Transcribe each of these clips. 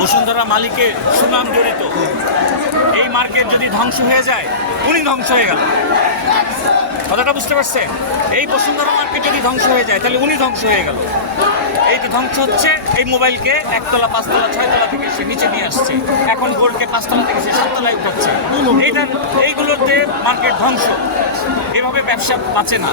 বসুন্ধরা মালিকের সুনাম জড়িত। এই মার্কেট যদি ধ্বংস হয়ে যায়, উনি ধ্বংস হয়ে গেল। কথাটা বুঝতে পারছেন? এই বসুন্ধরা মার্কেট যদি ধ্বংস হয়ে যায়, তাহলে উনি ধ্বংস হয়ে গেল। এই যে ধ্বংস হচ্ছে, এই মোবাইলকে একতলা, পাঁচতলা, ছয়তলা থেকে সে নিচে নিয়ে আসছে। এখন গোল্ডকে পাঁচতলা থেকে সে সাততলায় উঠাচ্ছে। এইটার, এইগুলোতে মার্কেট ধ্বংস। এভাবে ব্যবসা বাঁচে না।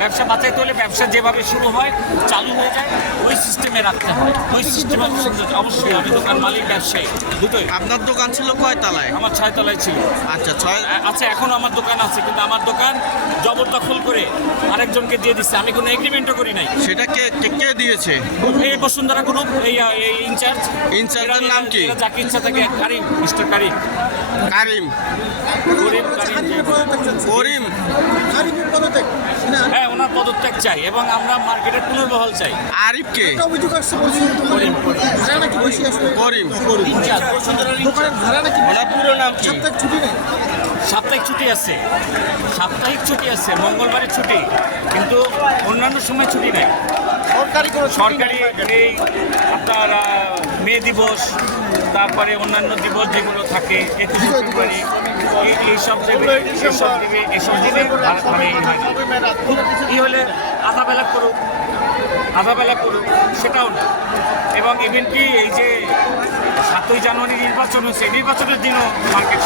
ব্যবসা বাঁচাইতে হলে ব্যবসা যেভাবে শুরু হয়, চালু হয়ে যায়। ওই সিস্টেমে রাখতে হয়। ওই সিস্টেমে অবশ্যই আমি দোকান মালিক ব্যবসায়ী দুটোই। আপনার দোকান ছিল কয় তালায়? আমার ছয়তলায় ছিল। আচ্ছা ছয় আচ্ছা এখন আমার দোকান আছে কিন্তু আমার দোকান জবরদখল করে আরেকজনকে দিয়ে দিচ্ছে আমি কোনো এগ্রিমেন্টও করি নাই। সেটা কে কে- কে দিয়েছে? এই বসুন্ধরা গ্রুপ এই ইনচার্জ ইনচার্জের নাম কি? যাকে ইচ্ছা থাকে কারিম মিস্টার কারিম কারিম করিম কারিম কারিমের পদত্যাগ। হ্যাঁ ওনার পদত্যাগ চাই এবং আমরা মার্কেটের পুনর্বহাল চাই। আরিফ কে অভিযোগ আসছে ভাড়া নাকি বেশি করিম ইনচার্জ বসুন্ধরার দোকানের ভাড়া নাকি বেশি? পুরো নাম কি? ছুটি নেই। সাপ্তাহিক ছুটি আছে। সাপ্তাহিক ছুটি আছে মঙ্গলবারের ছুটি কিন্তু অন্যান্য সময় ছুটি নেই। সরকারি কোনো সরকারি এই আপনার দিবস তারপরে অন্যান্য দিবস যেগুলো থাকে একুশে ফেব্রুয়ারি এই- এইসব দেবে এইসব দেবে এইসব দিনে ভা- মানে না। ই হলে আধা বেলা করুক আধা বেলা করুক সেটাও না এবং ইভেন কি এই যে সাতই জানুয়ারি নির্বাচন হচ্ছে নির্বাচনের দিনও মার্কেট